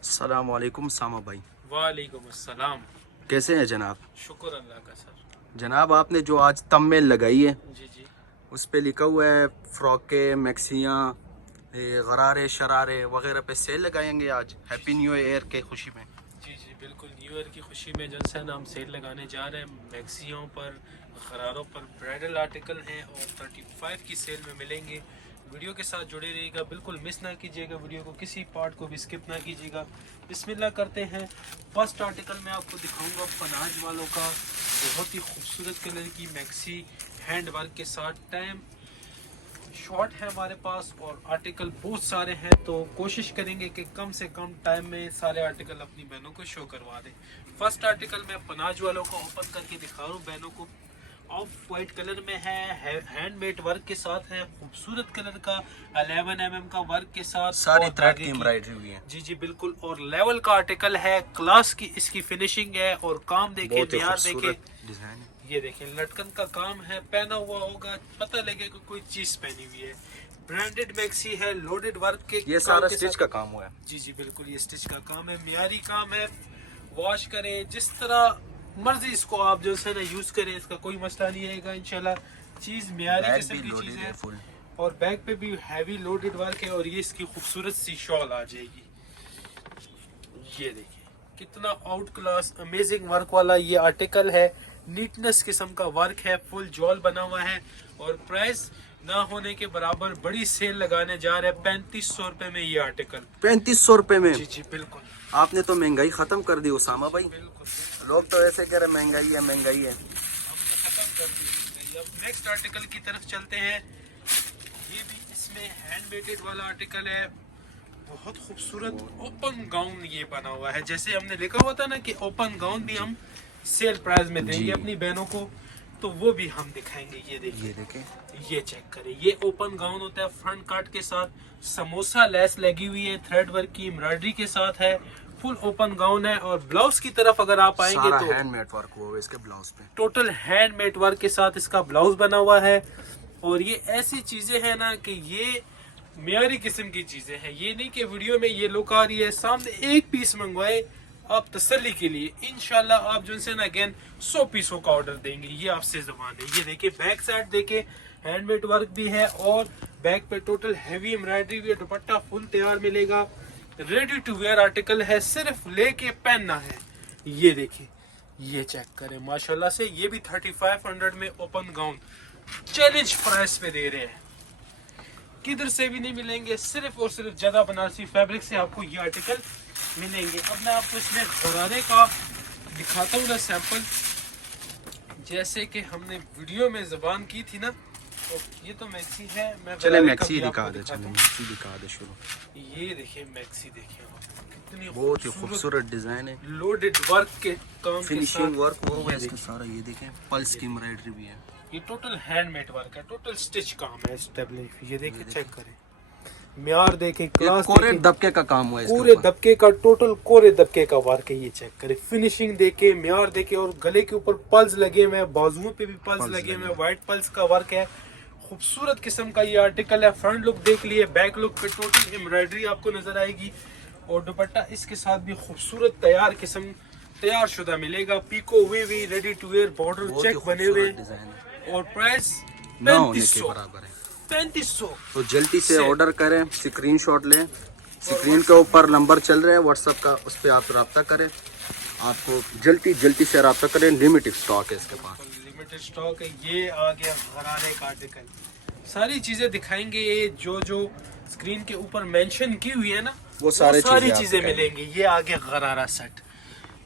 अस्सलाम वालेकुम सामा भाई। वालेकुम अस्सलाम। कैसे हैं जनाब? शुक्र अल्लाह का सर। जनाब आपने जो आज तम्मेल लगाई है जी जी उस पे लिखा हुआ है फ्रॉके मैक्सियाँ गरारे शरारे वगैरह पे सेल लगाएंगे आज हैप्पी न्यू ईयर के खुशी में। जी जी बिल्कुल, न्यू ईयर की खुशी में जल्द से हम सेल लगाने जा रहे हैं। मैक्सियों पर, गरारों पर ब्राइडल आर्टिकल हैं और 35 की सेल में मिलेंगे। वीडियो के साथ जुड़े रहिएगा, बिल्कुल मिस ना कीजिएगा, वीडियो को किसी पार्ट को भी स्किप ना कीजिएगा। बिस्मिल्लाह करते हैं। फर्स्ट आर्टिकल मैं आपको दिखाऊंगा पनाज वालों का, बहुत ही खूबसूरत कलर की मैक्सी हैंड वर्क के साथ। टाइम शॉर्ट है हमारे पास और आर्टिकल बहुत सारे हैं, तो कोशिश करेंगे कि कम से कम टाइम में सारे आर्टिकल अपनी बहनों को शो करवा दें। फर्स्ट आर्टिकल मैं पनाज वालों को ओपन करके दिखा रहा हूँ बहनों को। ऑफ वाइट कलर में है, हैंडमेड वर्क के साथ है, खूबसूरत कलर का 11 mm का वर्क के साथ सारी थ्रेड की एम्ब्रॉयडरी हुई है। जी जी बिल्कुल, और लेवल का आर्टिकल है, क्लास की इसकी फिनिशिंग है और काम देखे, प्यार देखे। डिजाइन ये देखें, लटकन का काम है, पहना हुआ होगा पता लगेगा कोई चीज पहनी हुई है। ब्रांडेड मैक्सी है, लोडेड वर्क के ये सारा स्टिच का काम हुआ है। जी जी बिल्कुल, ये स्टिच का काम है, मियारी काम है। वॉश करें जिस तरह मर्जी, इसको आप जो है ना यूज करें, इसका कोई मसला नहीं आएगा इंशाल्लाह। चीज मियारी किस्म की चीज है फुल और बैक पे भी हैवी लोडेड वर्क है और ये इसकी खूबसूरत सी शॉल आ जाएगी। ये देखिए कितना आउट क्लास अमेजिंग वर्क वाला ये आर्टिकल है, नीटनेस किस्म का वर्क है, फुल जॉल बना हुआ है और प्राइस ना होने के बराबर बड़ी सेल लगाने जा रहे हैं 3500 रुपए में ये आर्टिकल। 3500 रुपए में? जी जी बिल्कुल, आपने तो महंगाई खत्म कर दी उसामा भाई। बिल्कुल लोग तो ऐसे कह रहे महंगाई है महंगाई है। हमने खत्म कर दी। अब नेक्स्ट आर्टिकल की तरफ चलते हैं। ये भी इसमें हैंडमेडेड वाला आर्टिकल है, बहुत खूबसूरत ओपन गाउन ये बना हुआ है। जैसे हमने लिखा हुआ था ना कि ओपन गाउन भी हम सेल प्राइस में देंगे अपनी बहनों को, तो वो भी हम दिखाएंगे। ये देखिए, ये देखें, ये चेक करें, ये ओपन गाउन होता है, फ्रंट काट के साथ समोसा लेस लगी हुई है, थ्रेड वर्क की एम्ब्रॉयडरी के साथ है, फुल ओपन गाउन है। और ब्लाउज की तरफ अगर आप आएंगे सारा तो हैंडमेड वर्क हुआ है इसके ब्लाउज पे, टोटल हैंडमेड वर्क के साथ इसका ब्लाउज बना हुआ है। और ये ऐसी चीजें हैं ना कि ये मियारी किस्म की चीजें हैं, ये नहीं कि वीडियो में ये लुक आ रही है, सामने एक पीस मंगवाए आप तसल्ली के लिए, इंशाल्लाह आप जो है ना अगेन 100 पीसों का ऑर्डर देंगे, ये आपसे ज़बान है। ये देखिए बैक साइड देखिए, हैंडमेड वर्क भी है और बैक पे टोटल हैवी एम्ब्रॉयडरी भी है, दुपट्टा फुल तैयार मिलेगा, रेडी टू वेयर आर्टिकल है, सिर्फ लेके पहनना है। ये देखिए, ये चेक करें माशाल्लाह से, ये भी 3500 में ओपन गाउन चैलेंज प्राइस पे दे रहे हैं, किधर से भी नहीं मिलेंगे, सिर्फ और सिर्फ ज्यादा बनारसी फैब्रिक से आपको ये आर्टिकल मिलेंगे। अब मैं आपको इसमें गरारे का दिखाता हूँ ना सैंपल, जैसे कि हमने वीडियो में ज़बान की थी ना, तो ये तो मैक्सी है। मैं चले मैक्सी दिखा दे, चले मैक्सी दिखा दे शुरू। ये देखिए मैक्सी, देखिए कितनी बहुत ही खूबसूरत डिजाइन है, लोडेड वर्क के काम, फिनिशिंग वर्क हुआ है इसका सारा। ये देखें, पल्स की एम्ब्रॉयडरी भी है, ये टोटल हैंडमेड वर्क है, टोटल स्टिच काम है, स्टेबलिश। ये देखिए चेक करें, म्यार देखें, क्लास कोरे दबके का काम हुआ है, पूरे दबके का, टोटल कोरे दबके का वर्क है। ये चेक करें, फिनिशिंग देखे, म्यार देखे, और गले के ऊपर पल्स लगे हुए हैं, बाजुओं पे भी पल्स लगे हुए हैं, व्हाइट पल्स का वर्क है, खूबसूरत किस्म का ये आर्टिकल है। फ्रंट लुक देख लिए, बैक लुक पे टोटल एम्ब्रॉयडरी आपको नजर आएगी और दुपट्टा इसके साथ भी खूबसूरत तैयार किस्म, तैयार शुदा मिलेगा, पीको वे भी ready to wear, border check बने हुए, और प्राइस 3500। तो जल्दी से ऑर्डर करें, स्क्रीनशॉट लें, स्क्रीन के ऊपर नंबर चल रहा है व्हाट्सएप का, उस पर आप रब्ता करें, आपको जल्दी से रब्ता करें। लिमिटेड स्टॉक है इसके पास, लिमिटेड स्टॉक है। ये आ गया गरारे का आर्टिकल, सारी चीजें दिखाएंगे, ये जो स्क्रीन के ऊपर मेंशन की हुई है ना, वो सारी चीजें मिलेंगी। ये आ गया गरारा सेट,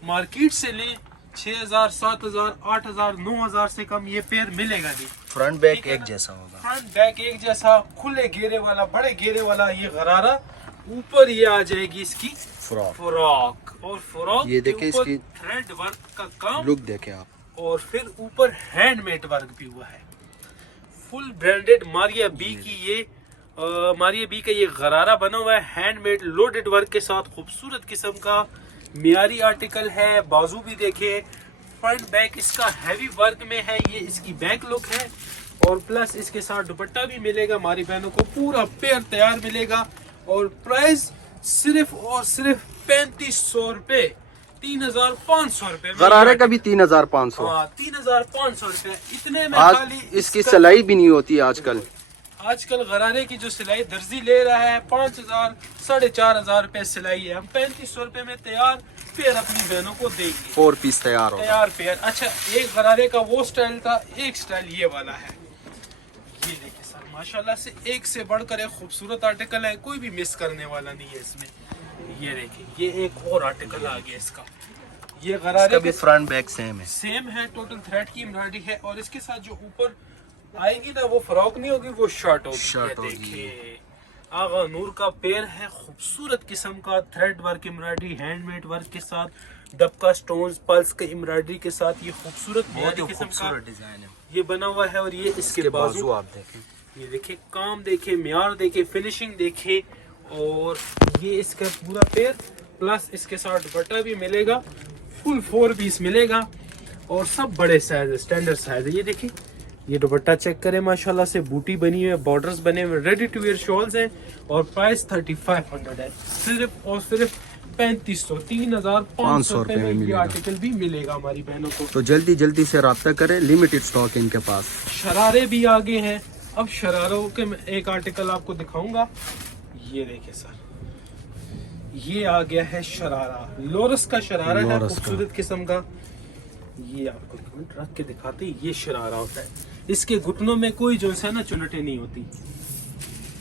मार्केट से लें 6000, 7000, 8000, 9000 से कम ये पेयर मिलेगा नहीं। फ्रंट बैक एक जैसा होगा, फ्रंट बैक एक जैसा, खुले घेरे वाला, बड़े घेरे वाला ये गरारा, ऊपर ये आ जाएगी इसकी फ्रॉक, और फ्रॉक ये देखें इसकी थ्रेड वर्क का काम, लुक देखें आप, और फिर ऊपर हैंडमेड वर्क भी हुआ है, फुल ब्रांडेड मारिया बी की ये मारिया बी का ये गरारा बना हुआ है, हैंडमेड लोडेड वर्क के साथ, खूबसूरत किस्म का मियारी आर्टिकल है। बाजू भी देखे, फ्रंट बैक इसका हैवी वर्क में है, ये इसकी बैक लुक है, और प्लस इसके साथ दुपट्टा भी मिलेगा, हमारी बहनों को पूरा पेयर तैयार मिलेगा। और प्राइस सिर्फ और सिर्फ 3500 रुपए, 3500 रुपए में। गरारे का भी 3500। हाँ 3500 रुपए इतने में। आज खाली इसकी सिलाई भी नहीं होती आजकल। आजकल गरारे की जो सिलाई दर्जी ले रहा है 5000 4500 रुपए सिलाई है, हम 3500 रुपए में तैयार पेयर अपनी बहनों को देंगे। 4 पीस तैयार होगा। तैयार पेयर। अच्छा, एक गरारे का वो स्टाइल था, एक स्टाइल ये वाला है। ये देखिए सर, माशाल्लाह से एक से बढ़कर एक खूबसूरत आर्टिकल है, कोई भी मिस करने वाला नहीं है इसमें। ये देखिए, ये एक और आर्टिकल आ गया इसका। ये गरारे भी फ्रंट बैक सेम है। सेम है, टोटल थ्रेड की एम्ब्रॉयडरी है, और इसके साथ जो ऊपर आएगी ना वो फ्रॉक नहीं होगी, वो शर्ट होगी। शर्ट होगी। देखिए आगा नूर का पेयर है, खूबसूरत किस्म का thread work embroidery, handmade work के साथ, दबका स्टोन्स पल्स के एम्ब्रॉयडरी के साथ, ये खूबसूरत किस्म का डिजाइन है ये बना हुआ है। और ये इसके बाजू आप देखें, ये देखिए, काम देखे, म्यार देखे, फिनिशिंग देखे। और ये इसका पूरा पेयर प्लस इसके साथ दुपट्टा भी मिलेगा, फुल 4 पीस मिलेगा, और सब बड़े साइज है, स्टैंडर्ड साइज है। ये देखिए, ये दुपट्टा चेक करें, माशाल्लाह से बूटी बनी हुई है, बॉर्डर्स बने हुए, रेडी टू वेयर शॉल्स हैं, और प्राइस 3500 है, सिर्फ और सिर्फ 3500 3500 रुपए में ये आर्टिकल भी मिलेगा हमारी बहनों को। तो जल्दी जल्दी से रब्ता करें, लिमिटेड स्टॉक इनके पास। शरारे भी आगे हैं। अब शरारों के मैं एक आर्टिकल आपको दिखाऊंगा। ये देखिए सर, ये आ गया है शरारा, लोरस का शरारा है, खूबसूरत किस्म का। ये आपको एक मिनट रख के दिखाते हैं, ये शरारा होता है, इसके घुटनों में कोई जो है ना चुनटे नहीं होती।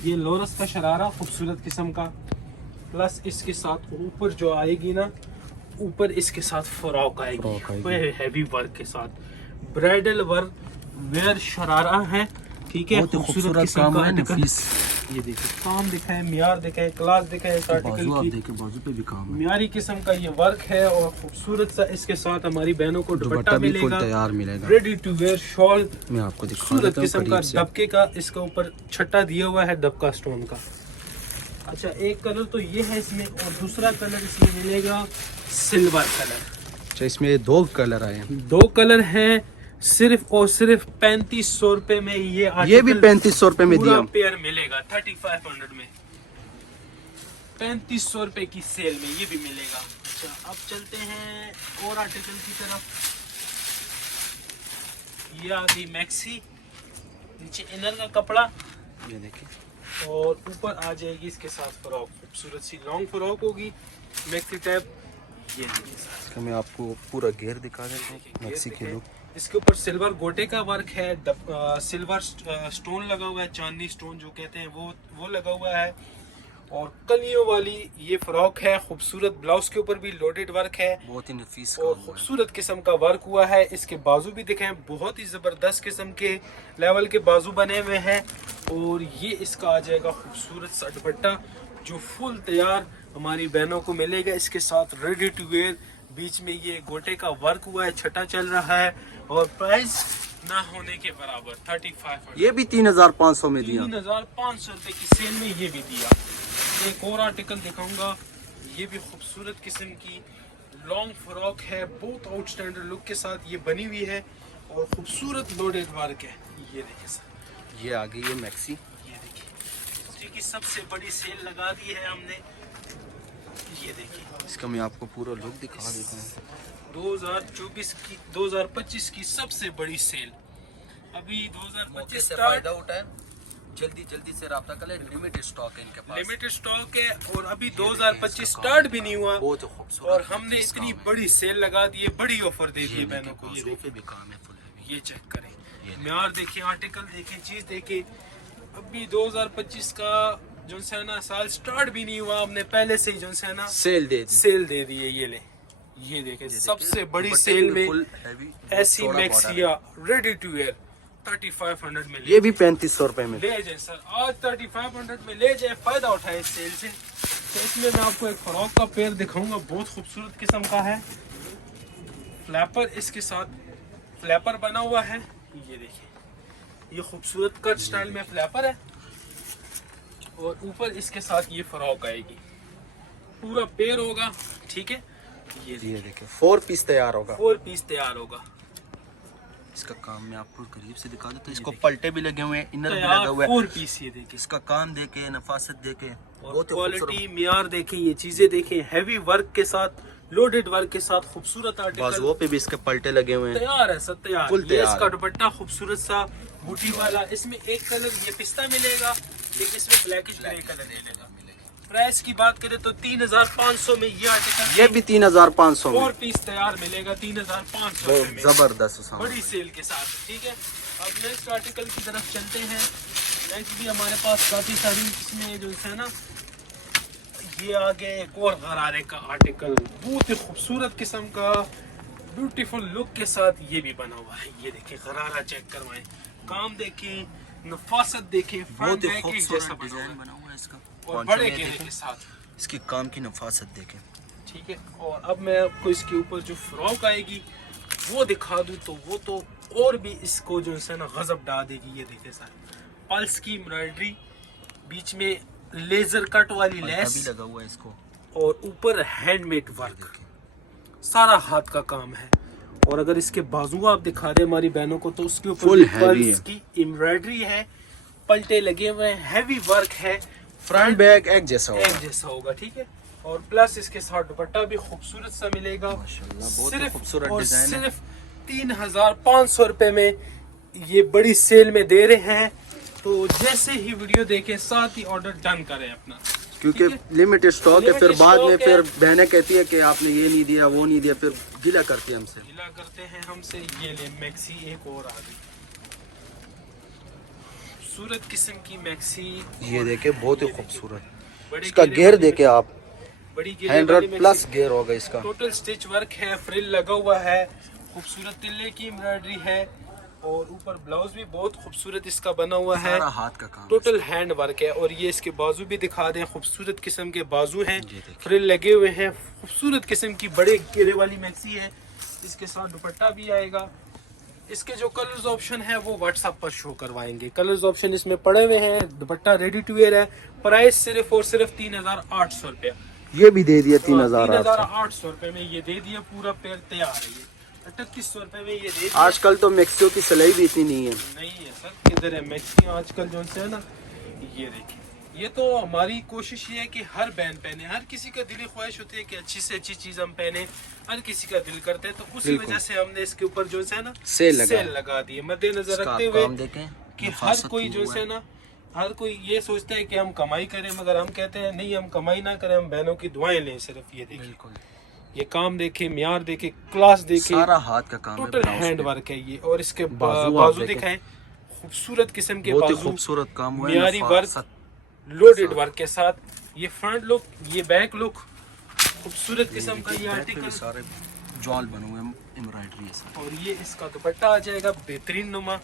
ये लोरस का शरारा, खूबसूरत किस्म का, प्लस इसके साथ ऊपर जो आएगी ना, ऊपर इसके साथ फ्रॉक आएगी हैवी वर्क के साथ, ब्राइडल वर्क वेयर शरारा है, ठीक है, खूबसूरत किस्म का आर्टिकल। ये देखिए, काम दिखाएं, म्यार दिखाएं, क्लास दिखाएं इस आर्टिकल की, बाजू पे भी काम है, म्यारी किस्म का ये वर्क है, और खूबसूरत सा इसके साथ हमारी बहनों को दुपट्टा मिलेगा, तैयार मिलेगा, रेडी टू वेयर शॉल, मैं आपको दिखा खूबसूरत किस्म का दबके का, इसका ऊपर छट्टा दिया हुआ है दबका स्टोन का। अच्छा, एक कलर तो ये है इसमें, और दूसरा कलर इसमें मिलेगा सिल्वर कलर। अच्छा, इसमें 2 कलर आए हैं, 2 कलर हैं, सिर्फ और सिर्फ 3500 रुपए में ये भी 3500 रुपए में दिया पेयर मिलेगा, 3500 में, 3500 रुपए की सेल में ये भी मिलेगा। अच्छा, अब चलते हैं और आर्टिकल की तरफ। ये आ गई मैक्सी, नीचे इनर का कपड़ा, ये देखिए, और ऊपर आ जाएगी इसके साथ फ्रॉक, खूबसूरत सी लॉन्ग फ्रॉक होगी, मैक्सी टाइप। ये देखिए, मैं आपको पूरा घेर दिखा देता हूँ मैक्सी के लुक। इसके ऊपर सिल्वर गोटे का वर्क है, सिल्वर स्टोन लगा हुआ है, चांदनी स्टोन जो कहते हैं वो लगा हुआ है, और कलियों वाली ये फ्रॉक है, खूबसूरत ब्लाउज के ऊपर भी लोडेड वर्क है, बहुत ही नफीस और खूबसूरत किस्म का वर्क हुआ है। इसके बाजू भी दिखाएं, बहुत ही जबरदस्त किस्म के लेवल के बाजू बने हुए हैं, और ये इसका आ जाएगा खूबसूरत सा दुपट्टा जो फुल तैयार हमारी बहनों को मिलेगा, इसके साथ रेडी टू वेयर, बीच में ये गोटे का वर्क हुआ है, छठा चल रहा है, और प्राइस ना होने के बराबर 3500। ये भी 3500 में दिया, 3500 रुपए की सेल में ये भी दिया। एक और आर्टिकल दिखाऊंगा, ये भी खूबसूरत किस्म की लॉन्ग फ्रॉक है, बहुत आउटस्टैंडर्ड लुक के साथ ये बनी हुई है, और खूबसूरत लोडेड वर्क है। ये देखिए सर, ये आ गई है मैक्सी, ये देखिए, की सबसे बड़ी सेल लगा दी है हमने। ये देखिए, इसका मैं आपको पूरा लुक दिखा देता हूँ। 2024 की 2025 की सबसे बड़ी सेल, अभी 2025 से स्टार्ट, फायदा उठाएं, जल्दी जल्दी से रब्ता करें, लिमिटेड स्टॉक है इनके पास, लिमिटेड स्टॉक है, और अभी 2025 स्टार्ट भी नहीं हुआ, बहुत खूबसूरत, और हमने इतनी बड़ी सेल लगा दी है, बड़ी ऑफर दे दी है बहनों को। ये देखिए, भी काम है फुल, ये चेक करें, म्यार देखिए, आर्टिकल देखिए, चीज देखिए। अभी 2025 का जो है ना साल स्टार्ट भी नहीं हुआ, हमने पहले से ही जो है ना सेल दे दी है। ये ले, ये देखिए, सबसे बड़ी सेल में ऐसी मैक्सिया रेडी टू वेयर 3500 में ये भी 3500 रुपए में ले जाए सर, आज 3500 में ले जाए, फायदा उठाए इस सेल से। तो इसमें मैं आपको एक फ्रॉक का पेयर दिखाऊंगा, बहुत खूबसूरत किस्म का है, फ्लैपर इसके साथ फ्लैपर बना हुआ है। ये देखिए, ये खूबसूरत कट स्टाइल में फ्लैपर है, और ऊपर इसके साथ ये फ्रॉक आएगी, पूरा पेयर होगा, ठीक है। ये देखिए, 4 पीस तैयार होगा, 4 पीस तैयार होगा। इसका काम मैं आपको करीब से दिखा देता हूँ। इसको पलटे भी लगे हुए हैं, इनर भी लगा हुआ है। 4 पीस ये देखें, इसका काम देखे, नफासत देखे, और क्वालिटी मियार देखें, ये चीजें देखें, हैवी वर्क के साथ, लोडेड वर्क के साथ खूबसूरत आर्टिकल। बाजुओं पे भी इसके पलटे लगे हुए हैं। तैयार है सब तैयार। फुल ये तैयार इसका है। दुपट्टा खूबसूरत सा बूटी वाला, इसमें एक कलर ये पिस्ता मिलेगा, लेकिन इसमें ब्लैकिश ग्रे कलर मिलेगा। प्राइस की बात करें तो 3500 में ये आर्टिकल, ये भी 3500 में 4 पीस तैयार मिलेगा 3500 बहुत में, जबरदस्त सामान। बड़ी सेल के साथ। ठीक है, अब नेक्स्ट आर्टिकल की तरफ चलते हैं। नेक्स्ट भी हमारे पास काफी सारी इसमें जो है ना, ये आगे एक और गरारे का आर्टिकल, बहुत ही खूबसूरत किस्म का ब्यूटीफुल लुक के साथ ये भी बना हुआ है। ये देखिए गरारा चेक करवाएं, काम देखें, नफासत देखें, बहुत ही फ्रंट बैक एक खूबसूरत जैसा बना हुआ डिजाइन है बना हुआ है इसका, और कौन बड़े सा घेरे देखें? के साथ। इसकी काम की नफासत देखें। ठीक है, और अब मैं आपको इसके ऊपर जो फ्रॉक आएगी वो दिखा दूं तो वो तो और भी इसको जो है ना गजब डाल देगी। ये देखिए सर, पल्स की एम्ब्रॉयडरी, बीच में लेजर कट वाली पलटा लेस, भी लगा हुआ है इसको, और ऊपर हैंडमेड वर्क, सारा हाथ का काम है। और अगर इसके बाजू आप दिखा रहे हमारी बहनों को तो उसके ऊपर Full भी heavy पल्स की एम्ब्रॉयडरी है, पलटे लगे हुए हैं, हैवी वर्क है, फ्रंट बैक एक जैसा होगा। एक जैसा होगा। ठीक है, और प्लस इसके साथ दुपट्टा भी खूबसूरत सा मिलेगा। माशाल्लाह, बहुत ही सिर्फ खूबसूरत और डिजाइन है। सिर्फ 3500 रुपए में ये बड़ी सेल में दे रहे हैं। तो जैसे ही वीडियो देखें साथ ही ऑर्डर डन करें अपना, क्योंकि ठीक है? लिमिटेड स्टॉक है, फिर Limited बाद में stock फिर है। बहनें कहती है कि आपने ये नहीं दिया, वो नहीं दिया, फिर गिला करती है हमसे। गिला करते हैं हमसे। ये ले मैक्सी एक और आ गई, खूबसूरत किस्म की मैक्सी। ये देखे, बहुत ही खूबसूरत। बड़े इसका घेरे गेयर वाली देखे आप, बड़ी घेरे वाली 100 प्लस मैक्सी। गेयर होगा इसका। टोटल स्टिच वर्क है, फ्रिल लगा हुआ है, खूबसूरत तिल्ले की एम्ब्रॉयडरी है, और ऊपर ब्लाउज भी बहुत खूबसूरत इसका बना हुआ है। सारा हाथ का काम। टोटल हैंड वर्क है, और ये इसके बाजू भी दिखा दें, खूबसूरत किस्म के बाजू हैं, ये देखिए। फ्रिल लगे हुए हैं, खूबसूरत किस्म की बड़े घेरे वाली मैक्सी है। इसके साथ दुपट्टा भी आएगा। इसके जो कलर्स ऑप्शन है वो व्हाट्सएप पर शो करवाएंगे। कलर्स ऑप्शन इसमें पड़े हुए हैं, दुपट्टा रेडी टू वेयर है। प्राइस सिर्फ और सिर्फ 3800 रुपया। ये भी दे दिया 3800। 3800 रुपए में ये दे दिया, पूरा पेड़ तैयार है। ये 3800 रुपए में ये दे दिया। आजकल तो मैक्सियो की सिलाई भी इतनी नहीं है। नहीं है सर, किधर है मैक्सी आजकल जो है ना। ये देखिए, ये तो हमारी कोशिश ये है कि हर बहन पहने, हर किसी का दिली ख्वाहिश होती है कि अच्छी से अच्छी चीज हम पहने, हर किसी का दिल करता है। तो उसी बिल्कुल। वजह से हमने इसके ऊपर जो है ना सेल लगा दी है, मद्देनजर इसका रखते आप हुए काम देखें, कि हर नफासत कोई की जो हुआ है ना, हर कोई ये सोचता है कि हम कमाई करें, मगर हम कहते हैं नहीं, हम कमाई ना करें, हम बहनों की दुआएं लें सिर्फ। ये देखिए, बिल्कुल। ये काम देखे, म्यार देखे, क्लास देखे, सारा हाथ का काम है। टोटल ब्लाउज हैंड पे। वर्क है ये। और इसके बाजू आप बाजू देखें। दिखाएं, खूबसूरत किस्म के बहुत ही बाजू, खूबसूरत काम हुआ है। म्यारी नफासत। वर्क, लोडेड वर्क के साथ। ये फ्रंट लुक, ये बैक लुक, खूबसूरत किस्म का ये बैक पे आर्टिकल। भी सारे जॉल बने हुए हैं, एम्ब्रॉयडरी है सारी। और ये इसका दुपट्टा आ जाएगा बेहतरीन नुमा।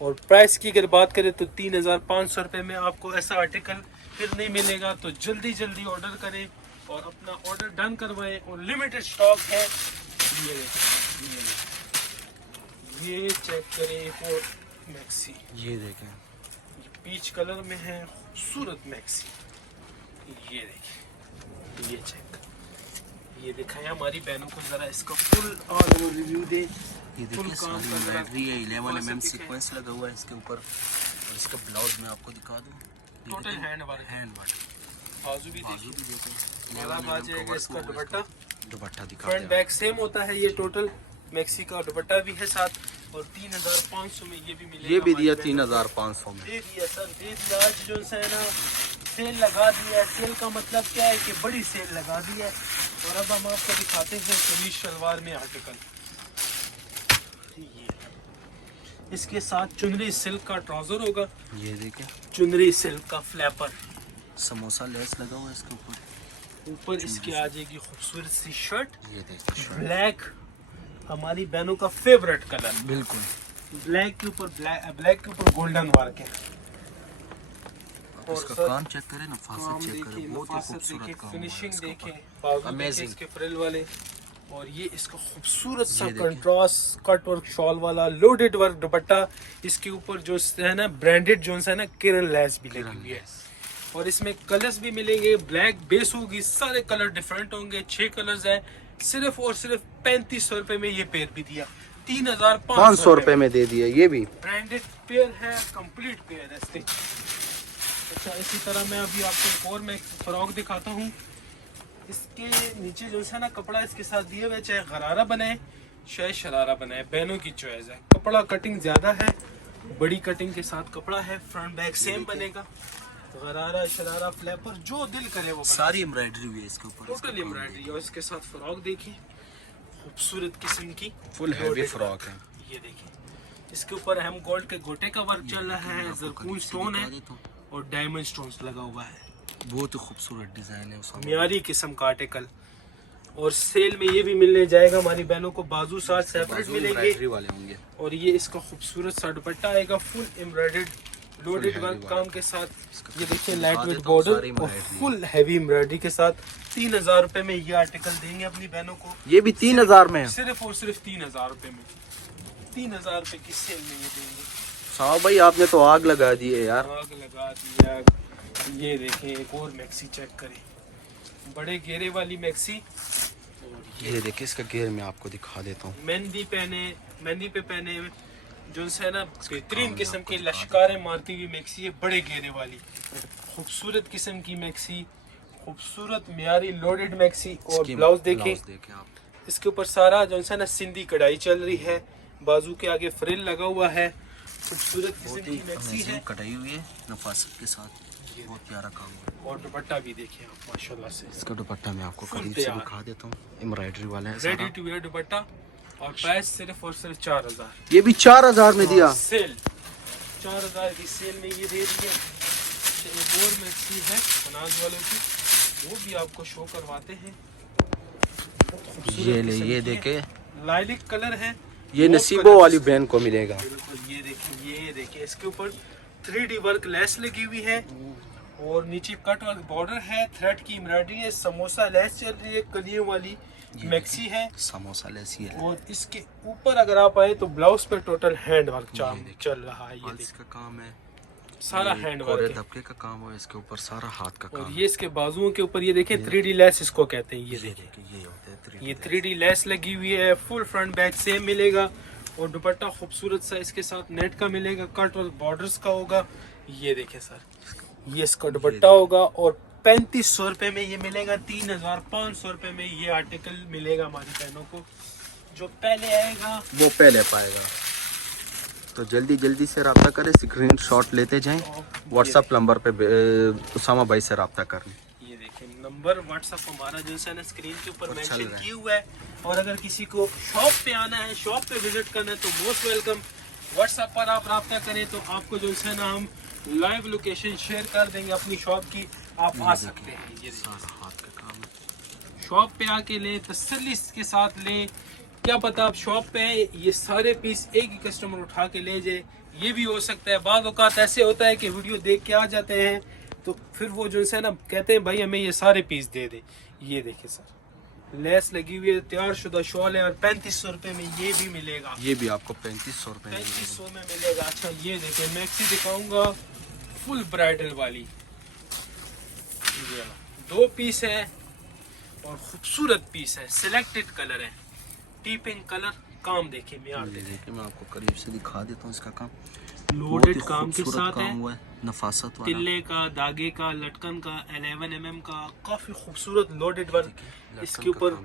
और प्राइस की अगर बात करें तो 3500 रुपए में आपको ऐसा आर्टिकल फिर नहीं मिलेगा। तो जल्दी जल्दी ऑर्डर करें और अपना ऑर्डर डन करवाएं, और लिमिटेड स्टॉक है। ये ये चेक करें, और मैक्सी ये देखें, पीच कलर में है, खूबसूरत मैक्सी। ये देखिए, ये चेक, ये दिखाएं हमारी बहनों को जरा इसका फुल ऑल ओवर रिव्यू दे। ये फुल देखिए काम सारी का जरा एम्ब्रॉयडरी है। 11 mm दिखाएं। सीक्वेंस लगा हुआ है इसके ऊपर। और इसका ब्लाउज मैं आपको दिखा दूं। ये टोटल देखें, हैंड वर्क है। Hand work. बाजू भी बाजू देखिए, भी देखें, गला 11 आ mm जाएगा का इसका वर्क हुआ है दुपट्टा। दुपट्टा दिखा फ्रंट दें। बैक सेम होता है। ये टोटल मैक्सी का दुपट्टा भी है साथ, और 3500 में ये भी मिलेगा। ये भी दिया हमारी बहनों को। 3500 में। दे दिया सर, दे दिया। आज जो है ना सेल लगा दी है। सेल का मतलब क्या है कि बड़ी सेल लगा दी है। और अब हम आपको दिखाते हैं कमीज शलवार में आर्टिकल। ये इसके साथ चुनरी सिल्क का ट्राउजर होगा, ये देखें, चुनरी सिल्क का फ्लैपर, समोसा लेस लगा हुआ है इसके ऊपर। ऊपर इसकी आ जाएगी खूबसूरत सी शर्ट, ये देखें, ब्लैक, हमारी बहनों का फेवरेट कलर। बिल्कुल। ब्लैक के ऊपर ब्लैक के ऊपर गोल्डन वर्क है। और इसका सर, काम चेक करें, नफासत काम चेक देखिए, करें, बहुत ही नफासत खूबसूरत देखिए, काम हुआ है फिनिशिंग इसके देखिए, ऊपर। बाजू देखिए Amazing। इसके फ्रिल वाले। और ये इसका खूबसूरत सा ये देखिए। कंट्रास्ट कट वर्क शॉल वाला लोडेड वर्क दुपट्टा। इसके ऊपर जो है ना ब्रांडेड जो है ना किरण लेस भी लगी हुई है। और इसमें कलर्स भी मिलेंगे, ब्लैक बेस होगी, सारे कलर डिफरेंट होंगे, 6 कलर्स हैं। सिर्फ और सिर्फ 3500 रुपए में ये पेयर भी दिया। 500 रुपए में दे दिया। ये भी ब्रांडेड पेयर है, कंप्लीट पेयर है स्टिच। अच्छा, इसी तरह मैं अभी आपको एक और मैं फ्रॉक दिखाता हूँ। इसके नीचे जो है ना कपड़ा इसके साथ दिए हुए, चाहे गरारा बनाए चाहे शरारा बनाए, बहनों की चॉइस है। कपड़ा कटिंग ज्यादा है, बड़ी कटिंग के साथ कपड़ा है, फ्रंट बैक सेम बनेगा। गरारा शरारा फ्लैपर जो दिल करे वो सारी एम्ब्रॉयडरी हुई है इसके ऊपर, टोटल एम्ब्रॉयडरी। और इसके साथ फ्रॉक देखिए, खूबसूरत किस्म की फुल हैवी फ्रॉक है। ये देखिए, इसके ऊपर हम गोल्ड के गोटे का वर्क चल रहा है, जरकून स्टोन है और डायमंड स्टोन्स लगा हुआ है। बहुत ही खूबसूरत डिजाइन है उसका, मियारी किस्म का आर्टिकल। और सेल में ये भी मिलने जाएगा हमारी बहनों को, बाजू साथ सेपरेट मिलेंगे वाले होंगे। और ये इसका खूबसूरत सा दुपट्टा आएगा, फुल एम्ब्रॉयडर्ड लोडेड वर्क काम के साथ। ये देखिए लाइट वेट बॉर्डर और फुल हैवी एम्ब्रॉयडरी के साथ। 3000 रुपए में ये आर्टिकल देंगे अपनी बहनों को। ये भी 3000 में, सिर्फ और सिर्फ 3000 रुपए में, 3000 रुपए की सेल में ये देंगे। साहब भाई आपने तो आग लगा दी है यार। आग लगा दिया। ये देखें, एक और मैक्सी चेक करें, बड़े घेरे वाली मैक्सी। ये देखिए इसका घेर मैं आपको दिखा देता हूँ। मेहंदी पे पहने जो है ना बेहतरीन किस्म की लश्कारे मारती हुई मैक्सी है, बड़े घेरे वाली खूबसूरत किस्म की मैक्सी, खूबसूरत मियारी लोडेड मैक्सी। और ब्लाउज देखिए आप, इसके ऊपर सारा जो है ना सिंधी कढ़ाई चल रही है, बाजू के आगे फ्रिल लगा हुआ है, खूबसूरत किस्म की मैक्सी है, कटाई हुई है नफासत के साथ, बहुत प्यारा काम है। और दुपट्टा भी देखिए आप माशाल्लाह से। इसका दुपट्टा मैं आपको करीब से दिखा देता हूँ, एम्ब्रॉयडरी वाला है, रेडी टू वेयर दुपट्टा। और प्राइस सिर्फ और सिर्फ 4000। ये भी 4000 में दिया। सेल 4000 की सेल में ये दे दी है। एक और मैक्सी है बनाज वालों की, वो भी आपको शो करवाते हैं। ये ले, ये देखे लाइलिक कलर है, ये नसीबों वाली बहन को मिलेगा। बिल्कुल। ये देखिए इसके ऊपर 3D वर्क लेस लगी हुई है और नीचे कट वर्क बॉर्डर है, थ्रेड की एम्ब्रॉयडरी है, समोसा लेस चल रही है, कलियों वाली मैक्सी है, समोसा लेस ही है। और इसके ऊपर अगर आप आए तो ब्लाउज पे टोटल हैंड वर्क चल रहा है। ये इसका काम है, सारा हैंड वर्क है, दबके का काम है, इसके ऊपर सारा हाथ का काम। और ये इसके बाजुओं के ऊपर ये देखें 3D लेस इसको कहते हैं। ये देखिए, ये होता है 3D ये 3D लेस लगी हुई है, फुल फ्रंट बैक सेम मिलेगा। और दुपट्टा खूबसूरत सा इसके साथ नेट का मिलेगा, कट वर्क बॉर्डर्स का होगा। ये देखें सर, ये इसका दुपट्टा होगा और 3500 रुपए में ये मिलेगा। 3500 रुपए में ये आर्टिकल मिलेगा हमारी बहनों को। जो पहले आएगा वो पहले पाएगा। तो जल्दी जल्दी से रब्ता करें, स्क्रीन शॉट लेते जाएं, व्हाट्सएप नंबर पे उसामा भाई से रब्ता करें। ये देखिए नंबर व्हाट्सएप हमारा जो है ना स्क्रीन के ऊपर मेंशन किया हुआ है। और अगर किसी को शॉप पे आना है, शॉप पे विजिट करना है तो मोस्ट वेलकम। व्हाट्सएप पर आप रब्ता करें तो आपको जो है ना हम लाइव लोकेशन शेयर कर देंगे अपनी शॉप की, आप आ सकते हैं। ये हाथ का काम है, शॉप पे आके लें, तसल्ली के साथ लें। क्या पता आप शॉप पे हैं, ये सारे पीस एक ही कस्टमर उठा के ले जाए, ये भी हो सकता है। बाद औकात ऐसे होता है कि वीडियो देख के आ जाते हैं तो फिर वो जो है ना कहते हैं भाई हमें ये सारे पीस दे दे। ये देखिए सर, लेस लगी हुई है, तैयार शुदा शॉल है और 3500 रुपए में ये भी मिलेगा। ये भी आपको 3500 रुपए 3500 में मिलेगा। अच्छा ये देखिए मैक्सी दिखाऊंगा, फुल ब्राइडल वाली, 2 पीस है और खूबसूरत पीस है, सिलेक्टेड कलर है, टी पिंक कलर। काम देखिए मियार देखिए, मैं आपको करीब से दिखा देता हूँ इसका काम। लोडेड काम के साथ है, हुआ है, नफासत वाला, तिल्ले का, धागे का, लटकन का, 11 mm का, काफी खूबसूरत लोडेड वर्क इसके ऊपर।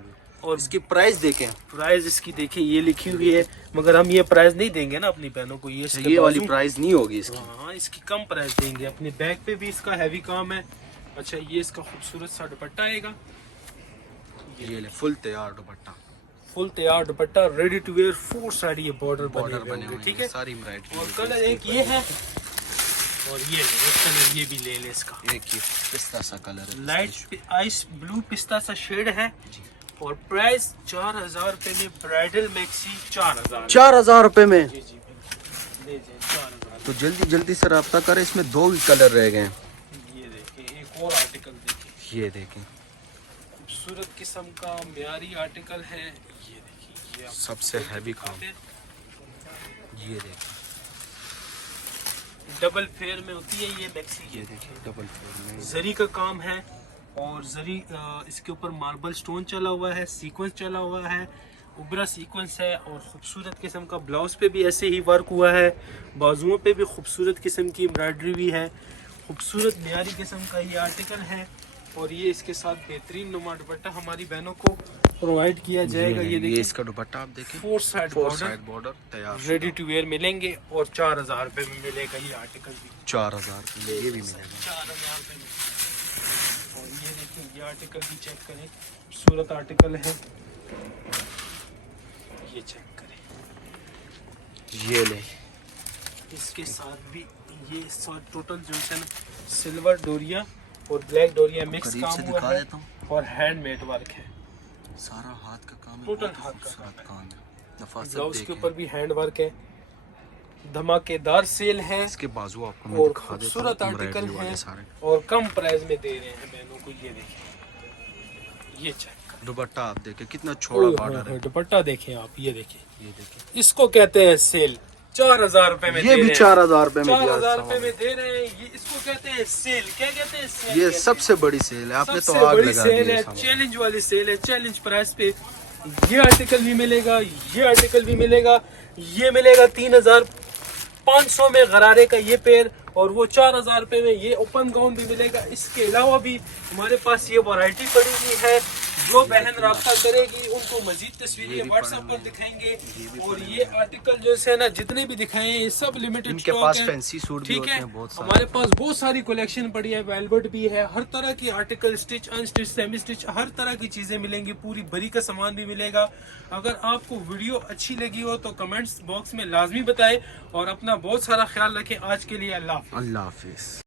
और इसकी प्राइस देखें, प्राइस इसकी देखिए ये लिखी हुई है, मगर हम ये प्राइस नहीं देंगे ना अपनी बहनों को। ये वाली प्राइस नहीं होगी इसकी। हाँ, इसकी कम प्राइस देंगे। अपने बैक पे भी इसका हैवी काम है। अच्छा ये इसका खूबसूरत सा दुपट्टा आएगा, ये ले फुल तैयार दुपट्टा, फुल तैयार dupatta, ready to wear, 4 side ये बॉर्डर बने हुए हुए, ठीक है। सारी एम्ब्रॉयडरी। और कलर एक ये है और ये ले, एक कलर ये भी ले ले इसका, एक ये पिस्ता सा कलर है, लाइट आइस ब्लू पिस्ता सा शेड है। और प्राइस 4000 रुपए में ब्राइडल मैक्सी 4000 रुपए में। जी जी बिल्कुल ले जाए 4000। तो जल्दी जल्दी से रब्ता करें, इसमें 2 ही कलर रह गए हैं। ये देखिए एक और आर्टिकल देखिए, ये देखें खूबसूरत किस्म का म्यारी आर्टिकल है। ये देखिए, ये सबसे हैवी काम, ये देखें डबल फेयर में होती है ये मैक्सी। ये देखिए डबल फ्लोर में जरी का काम है और जरी इसके ऊपर मार्बल स्टोन चला हुआ है, सीक्वेंस चला हुआ है उबरा सीक्वेंस है और खूबसूरत किस्म का ब्लाउज पे भी ऐसे ही वर्क हुआ है, बाजुओं पे भी खूबसूरत किस्म की एम्ब्रॉयडरी भी है, खूबसूरत मियारी किस्म का ये आर्टिकल है। और ये इसके साथ बेहतरीन नुमा दुपट्टा हमारी बहनों को प्रोवाइड किया जाएगा। ये देखिए इसका दुपट्टा आप देखिए, 4 साइड बॉर्डर तैयार, रेडी टू वेयर मिलेंगे और 4000 रुपये में मिलेगा ये आर्टिकल भी। 4000 में ये भी मिलेगा। 4000 रुपये में। और ये देखिए ये आर्टिकल भी चेक करें, खूबसूरत आर्टिकल है, ये चेक करें। ये ले, इसके साथ भी ये टोटल जो है ना सिल्वर डोरिया और ब्लैक डोरिया मिक्स करीब काम से हुआ दिखा है देता हूँ। और हैंडमेड वर्क है, सारा हाथ का काम है, टोटल बहुत ही हाथ का खूबसूरत काम काम है। नफासत ब्लाउज के देखें। ऊपर भी हैंड वर्क है, धमाकेदार सेल है इसके बाजू आपको मैं और दिखा देता हूँ, खूबसूरत आर्टिकल एम्ब्रॉयडरी वाले है सारे। और कम प्राइस में दे रहे हैं बहनों को। ये देखिए, ये चेक करें, दुपट्टा आप देखें कितना छोटा बॉर्डर है। दुपट्टा देखें आप, ये देखिए, ये देखिए, इसको कहते हैं सेल। 4000 रुपए में ये भी 4000 रुपए में 4000 रुपए में दे रहे हैं। ये इसको कहते हैं सेल। क्या कहते हैं? सेल। ये सबसे बड़ी सेल है, आपने तो सबसे आग बड़ी लगा सेल दी है, है। चैलेंज वाली सेल है। चैलेंज प्राइस पे ये आर्टिकल भी मिलेगा, ये आर्टिकल भी मिलेगा, ये मिलेगा 3500 में गरारे का ये पेयर, और वो 4000 रुपए में ये ओपन गाउन भी मिलेगा। इसके अलावा भी हमारे पास ये वैरायटी पड़ी हुई है। जो बहन राब्ता करेगी उनको मजीद तस्वीरें व्हाट्सएप पर दिखाएंगे। और ये आर्टिकल जो है ना जितने भी दिखाए हैं ये सब लिमिटेड इनके स्टॉक पास है। फैंसी सूट भी ठीक होते है, हैं बहुत सारे। हमारे पास बहुत सारी कलेक्शन पड़ी है, वेलवेट भी है, हर तरह की article, stitch, unstitch, semi stitch, हर तरह की चीजें मिलेंगी। पूरी भरी का सामान भी मिलेगा। अगर आपको वीडियो अच्छी लगी हो तो कमेंट्स बॉक्स में लाजमी बताएं और अपना बहुत सारा ख्याल रखें। आज के लिए अल्लाह हाफिज़। अल्लाह हाफिज।